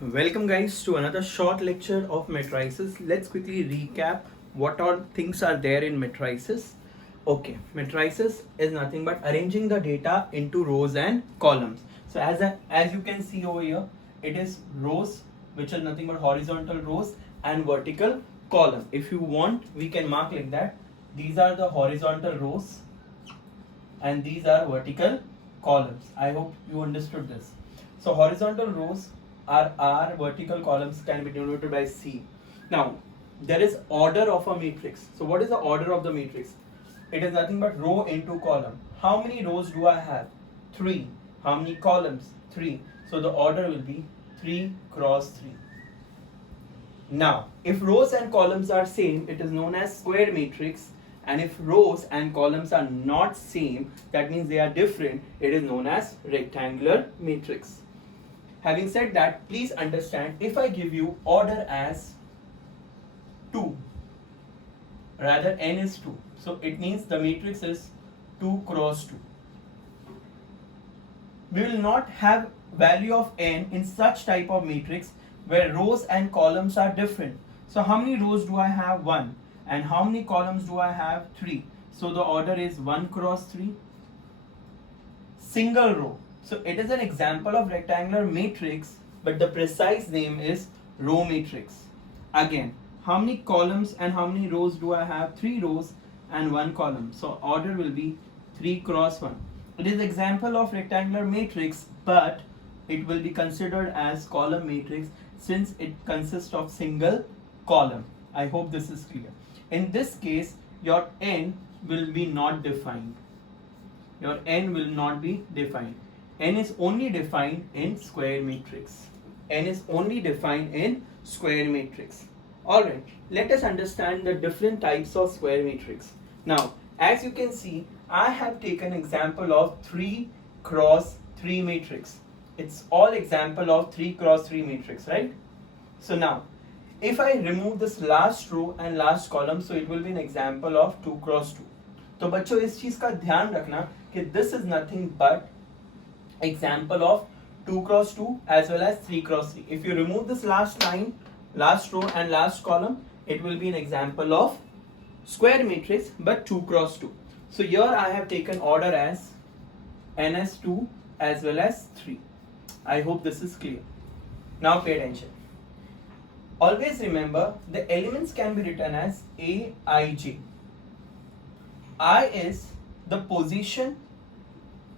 Welcome guys to another short lecture of matrices. Let's quickly recap what all things are there in matrices. Okay, matrices is nothing but arranging the data into rows and columns. So as you can see over here, it is rows which are nothing but horizontal rows and vertical column. If you want, we can mark like that. These are the horizontal rows and these are vertical columns. I hope you understood this. So horizontal rows are R, vertical columns can be denoted by C. Now there is order of a matrix. So what is the order of the matrix? It is nothing but row into column. How many rows do I have? 3. How many columns? 3. So the order will be 3 cross 3. Now if rows and columns are same, it is known as square matrix, and if rows and columns are not same, that means they are different, it is known as rectangular matrix. Having said that, please understand, if I give you order as 2, rather n is 2, so it means the matrix is 2 cross 2. We will not have value of n in such type of matrix where rows and columns are different. So how many rows do I have? 1. And how many columns do I have? 3. So the order is 1 cross 3. Single row. So it is an example of rectangular matrix, but the precise name is row matrix. Again, how many columns and how many rows do I have? 3 rows and 1 column. So order will be 3 cross 1. It is example of rectangular matrix, but it will be considered as column matrix since it consists of single column. I hope this is clear. In this case, your n will be not defined. Your n will not be defined. N is only defined in square matrix. N is only defined in square matrix. Alright, let us understand the different types of square matrix. Now, as you can see, I have taken example of 3 cross 3 matrix. It's all example of 3 cross 3 matrix, right? So now, if I remove this last row and last column, so it will be an example of 2 cross 2. तो बच्चों इस चीज का ध्यान रखना कि this is nothing but example of 2 cross 2 as well as 3 cross 3. If you remove this last line, last row and last column, it will be an example of square matrix but 2 cross 2. So here I have taken order as n as 2 as well as 3. I hope this is clear. Now pay attention. Always remember the elements can be written as A, I, J. I is the position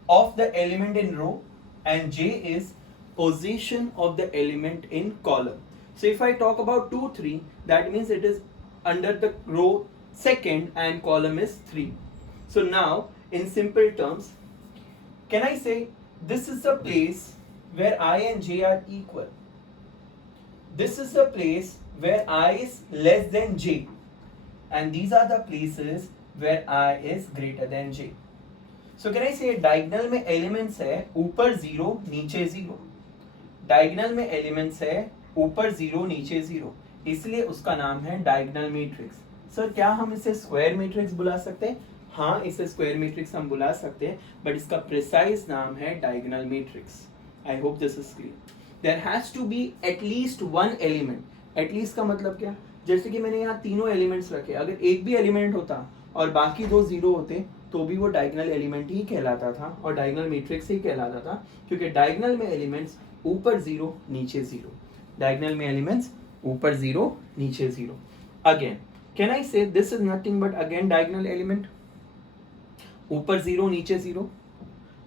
of the element in row and J is position of the element in column. So if I talk about 2, 3, that means it is under the row second and column is 3. So now in simple terms, can I say this is the place where I and J are equal? This is the place where I is less than J, and these are the places where I is greater than J. So can I say diagonal में elements है ऊपर 0 नीचे 0. Diagonal में elements है ऊपर 0 नीचे 0, इसलिए उसका नाम है diagonal matrix. सर क्या हम इसे square matrix बुला सकते हैं? हाँ, इसे square matrix हम बुला सकते हैं, but इसका precise नाम है diagonal matrix. I hope this is clear. There has to be at least one element. At least का मतलब क्या? जैसे कि मैंने यहाँ तीनों एलिमेंट्स रखे, अगर एक भी एलिमेंट होता और बाकी 2 जीरो होते तो भी वो डायगोनल एलिमेंट ही कहलाता था और डायगोनल मैट्रिक्स ही कहलाता था, क्योंकि डायगोनल में एलिमेंट्स ऊपर 0 नीचे 0. डायगोनल में एलिमेंट्स ऊपर 0 नीचे 0. अगेन कैन आई से this is nothing but again diagonal element ऊपर 0 नीचे 0.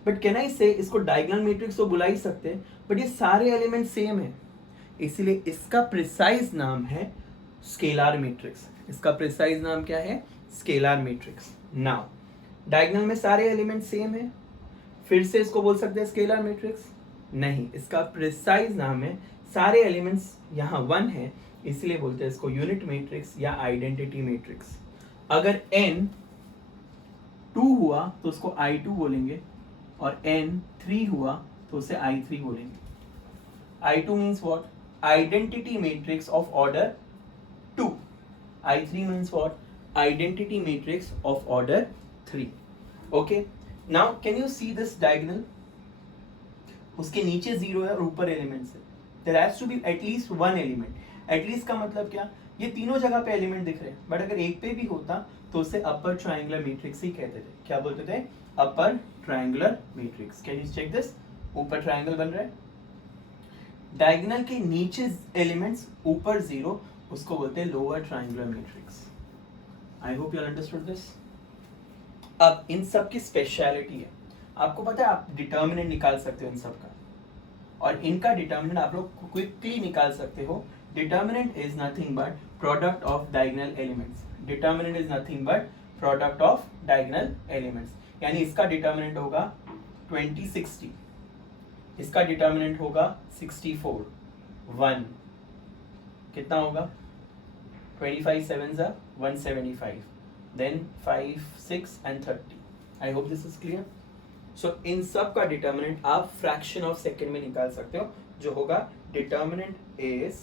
बट कैन आई से इसको डायगोनल मैट्रिक्स तो बुला ही सकते हैं, बट ये सारे एलिमेंट सेम है, इसलिए इसका प्रिसाइज नाम है स्केलर मैट्रिक्स. इसका प्रिसाइज नाम क्या है? Scalar matrix. नाउ डायगोनल में सारे एलिमेंट सेम है, फिर से इसको बोल सकते हैं स्केलर मैट्रिक्स? नहीं, इसका प्रिसाइज नाम है सारे एलिमेंट्स यहाँ 1 है, इसलिए बोलते हैं इसको यूनिट मैट्रिक्स या आइडेंटिटी मैट्रिक्स. अगर n 2 हुआ तो उसको I2 बोलेंगे और n 3 हुआ तो उसे I3 बोलेंगे. I2 means what? Identity matrix of order 2. I3 means what? Identity matrix of order 3. Okay. Now can you see this diagonal? उसके नीचे 0 है और ऊपर एलिमेंट्स है. There has to be at least one element. At least का मतलब क्या, ये तीनों जगह पे एलिमेंट दिख रहे हैं, बट अगर एक पे भी होता तो उसे अपर ट्रायंगुलर मैट्रिक्स ही कहते थे. क्या बोलते थे? Upper triangular matrix. Can you check this? ऊपर ट्रायंगल बन रहा है, डायगोनल के नीचे एलिमेंट्स, ऊपर जीरो, उसको बोलते हैं lower triangular matrix. I hope you understood this. अब इन सब की स्पेशलिटी है, आपको पता है आप डिटर्मिनेंट निकाल सकते हो इन सब का, और इनका डिटर्मिनेंट आप लोग क्विकली निकाल सकते हो. Determinant is nothing but product of diagonal elements. Determinant is nothing but product of diagonal elements. यानी इसका डिटर्मिनेंट होगा 2060, इसका डिटर्मिनेंट होगा 64, 1 कितना होगा, 25 7s are 175, then 5 6 and 30. I hope this is clear. So इन सब का डिटर्मिनेंट आप फ्रैक्शन ऑफ सेकेंड में निकाल सकते हो, जो होगा determinant is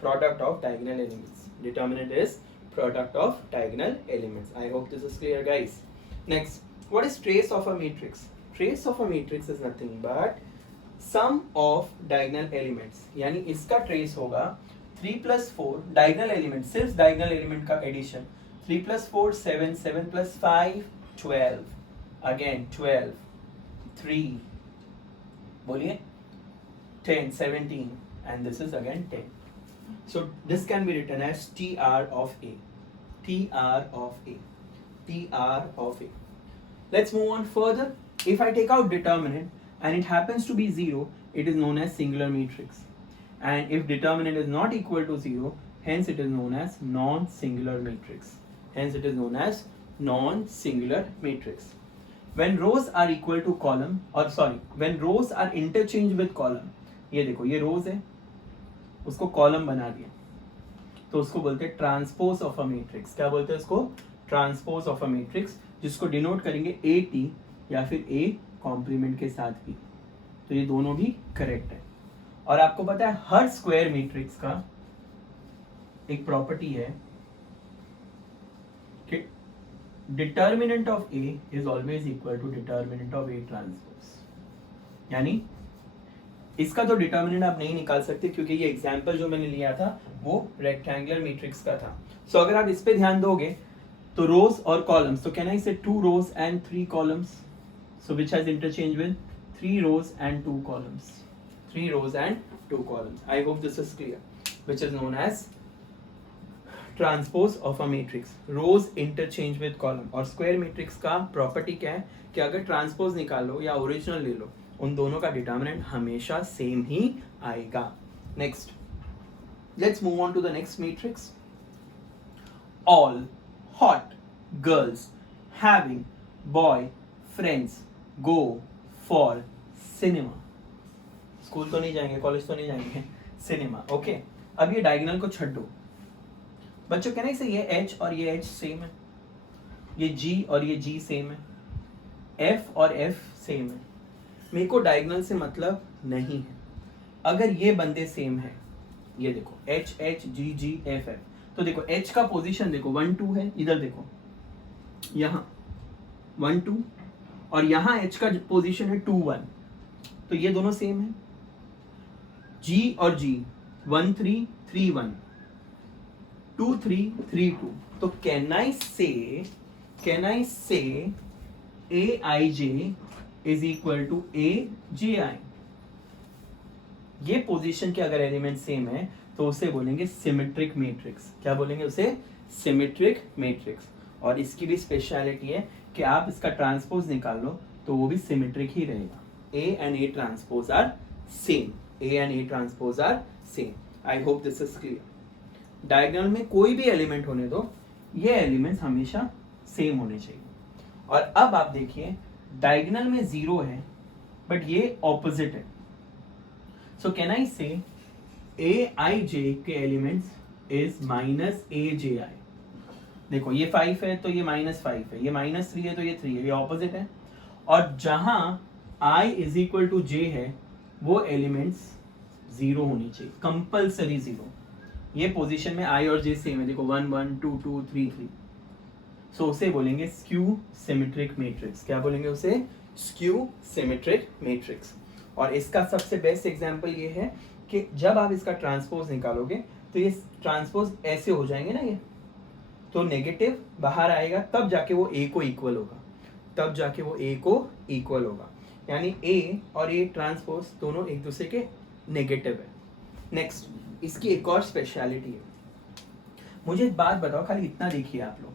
product of diagonal elements. Determinant is product of diagonal elements. I hope this is clear guys. Next, what is trace of a matrix? Trace of a matrix is nothing but sum of diagonal elements. यानी इसका trace होगा 3 + 4 diagonal element, सिर्फ diagonal element का addition. 3 + 4 7, 7 + 5 12, again 12, 3 बोलिए 10, 17, and this is again 10. So this can be written as TR of A. TR of A. TR of A. Let's move on further. If I take out determinant and it happens to be 0, it is known as singular matrix. And if determinant is not equal to 0, hence it is known as non-singular matrix. Hence it is known as non-singular matrix. When rows are equal to column, or sorry, when rows are interchanged with column, ये देखो ये rows है, उसको column बना दिया, तो उसको बोलते हैं ट्रांसपोज ऑफ अ मैट्रिक्स. क्या बोलते हैं उसको? ट्रांसपोज ऑफ अ मैट्रिक्स, जिसको डिनोट करेंगे AT या फिर A कॉम्प्लीमेंट के साथ भी. तो ये दोनों भी करेक्ट है. और आपको पता है हर स्क्वायर मैट्रिक्स का एक प्रॉपर्टी है कि determinant of A is always equal to determinant of A transpose. यानी इसका तो डिटर्मिनेंट आप नहीं निकाल सकते, क्योंकि ये एग्जांपल जो मैंने लिया था वो रेक्टेंगुलर मैट्रिक्स का था. सो अगर आप इस पे ध्यान दोगे तो रोज और कॉलम्स, तो कैन आई से 2 rows and 3 columns? So which has interchange with 3 rows and 2 columns. 3 rows and 2 columns. I hope this is clear. Which is known as transpose of a matrix. Rows interchange with column. और square matrix का property क्या है कि अगर transpose निकालो या original ले लो, उन दोनों का डिटर्मिनेंट हमेशा सेम ही आएगा. Next, let's move on to the next matrix. All hot girls having boy friends go for cinema. School तो नहीं जाएंगे, कॉलेज तो नहीं जाएंगे, सिनेमा. ओके, अब ये डायगोनल को छੱड दो बच्चों. कहना से ये H और ये H सेम है, ये G और ये G सेम है, F और F सेम है. मेरे को डायगोनल से मतलब नहीं है. अगर ये बंदे सेम है, ये देखो H H G G F F, तो देखो H का पोजीशन देखो 1 2 है, इधर देखो यहाँ 1 2, और यहाँ H का पोजीशन है 2 1, तो ये दोनों सेम है. G और G 1 3 3 1, 2 3 3 2. तो can I say AIJ is equal to AJI. ये पोजीशन के अगर एलिमेंट सेम है तो उसे बोलेंगे सिमेट्रिक मैट्रिक्स. क्या बोलेंगे उसे? Symmetric matrix. और इसकी भी स्पेशलिटी है कि आप इसका ट्रांसपोज निकाल लो तो वो भी सिमेट्रिक ही रहेगा. A and A transpose are same. A and A transpose are same. I hope this is clear. Diagonal में कोई भी एलिमेंट होने दो, ये एलिमेंट्स हमेशा सेम होने चाहिए. और अब आप देखिए डायगोनल में 0 है बट ये ऑपोजिट है. So can I say AIJ के एलिमेंट्स इज -AJI. देखो ये 5 है तो ये -5 है, ये -3 है तो ये 3 है, ये ऑपोजिट है. और जहां I is equal to J है वो एलिमेंट्स 0 होनी चाहिए, कंपल्सरी 0. ये पोजीशन में I और J सेम है, देखो 1 1 2 2 3 3. सो उसे बोलेंगे स्क्यू सिमेट्रिक मैट्रिक्स. क्या बोलेंगे उसे? Skew symmetric matrix. और इसका सबसे बेस्ट एग्जांपल ये है कि जब आप इसका ट्रांसपोज निकालोगे तो ये ट्रांसपोज ऐसे हो जाएंगे ना, ये तो नेगेटिव बाहर आएगा, तब जाके वो ए को इक्वल होगा, तब जाके वो ए को इक्वल होगा, यानी ए और ए ट्रांसपोज दोनों एक दूसरे के नेगेटिव है। नेक्स्ट, इसकी एक और स्पेशलिटी है। मुझे एक बात बताओ, खाली इतना देखिए आप लोग,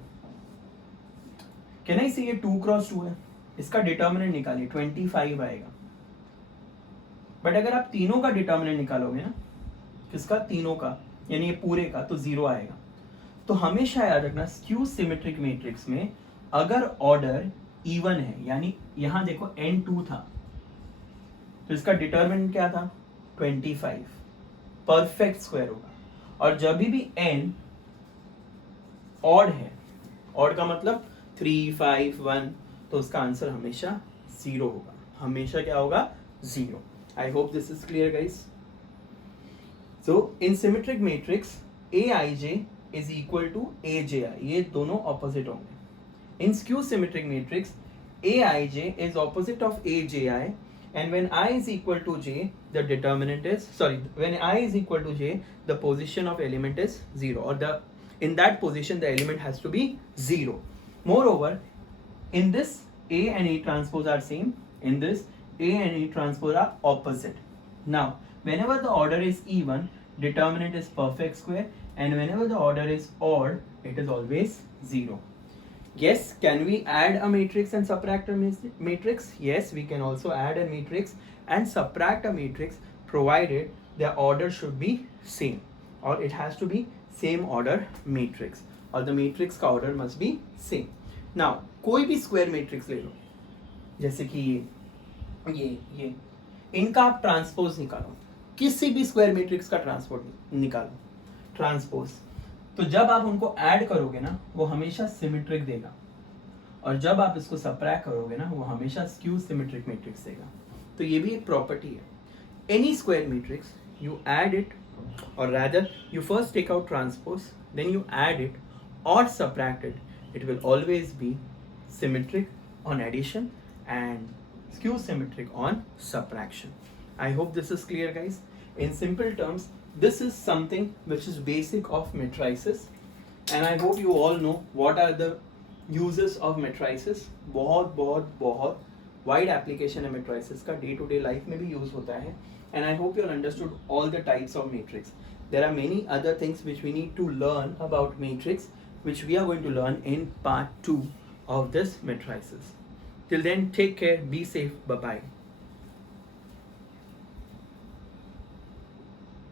क्या नहीं से ये 2x2 है, इसका डिटर्मिनेंट निकालिए 25 आएगा। बट अगर आप तीनों का डिटर्मिनेंट निकालोगे ना, किसका, तीनों का, यानी ये पूरे का, तो 0 आएगा। तो हमेशा याद रखना स्क्यू सिमेट्रिक मैट्रिक्स में अगर ऑर्डर इवन है, यानी यहां देखो n2 था, तो इसका डिटर्मिनेंट क्या था, 25, परफेक्ट स्क्वायर होगा। और जब भी n ऑड है, ऑड का मतलब 3, 5, 1, तो उसका आंसर हमेशा 0 होगा, हमेशा क्या होगा, 0। I hope this is clear guys. So in symmetric matrix aij is equal to aji, ये दोनों ऑपोजिट होंगे। In skew symmetric matrix aij is opposite of aji, and when I is equal to j, the determinant is, sorry, when I is equal to j, the position of element is 0, or the in that position the element has to be 0. Moreover, in this a and a transpose are same, in this a and a transpose are opposite. Now whenever the order is even, determinant is perfect square, and whenever the order is odd, it is always 0. Yes, can we add a matrix and subtract a matrix? Yes, we can also add a matrix and subtract a matrix, provided their order should be same, or it has to be same order matrix, or the matrix का order must be same. Now कोई भी square matrix ले लो, जैसे कि ये इनका आप transpose निकालो, किसी भी स्क्वायर मैट्रिक्स का ट्रांसपोज निकालो, ट्रांसपोज, तो जब आप उनको ऐड करोगे ना, वो हमेशा सिमेट्रिक देगा, और जब आप इसको सबट्रैक्ट करोगे ना, वो हमेशा स्क्यू सिमेट्रिक मैट्रिक्स देगा। तो ये भी एक प्रॉपर्टी है। N E square matrix, you add it, or rather you first take out transpose, then you add it or subtract it, it will always be symmetric on addition and skew symmetric on subtraction. I hope this is clear guys. In simple terms, this is something which is basic of matrices, and I hope you all know what are the uses of matrices. बहुत wide application है matrices का, day to day life में भी use होता है, and I hope you all understood all the types of matrix. There are many other things which we need to learn about matrix, which we are going to learn in part 2 of this matrices. Till then, take care, be safe, bye bye.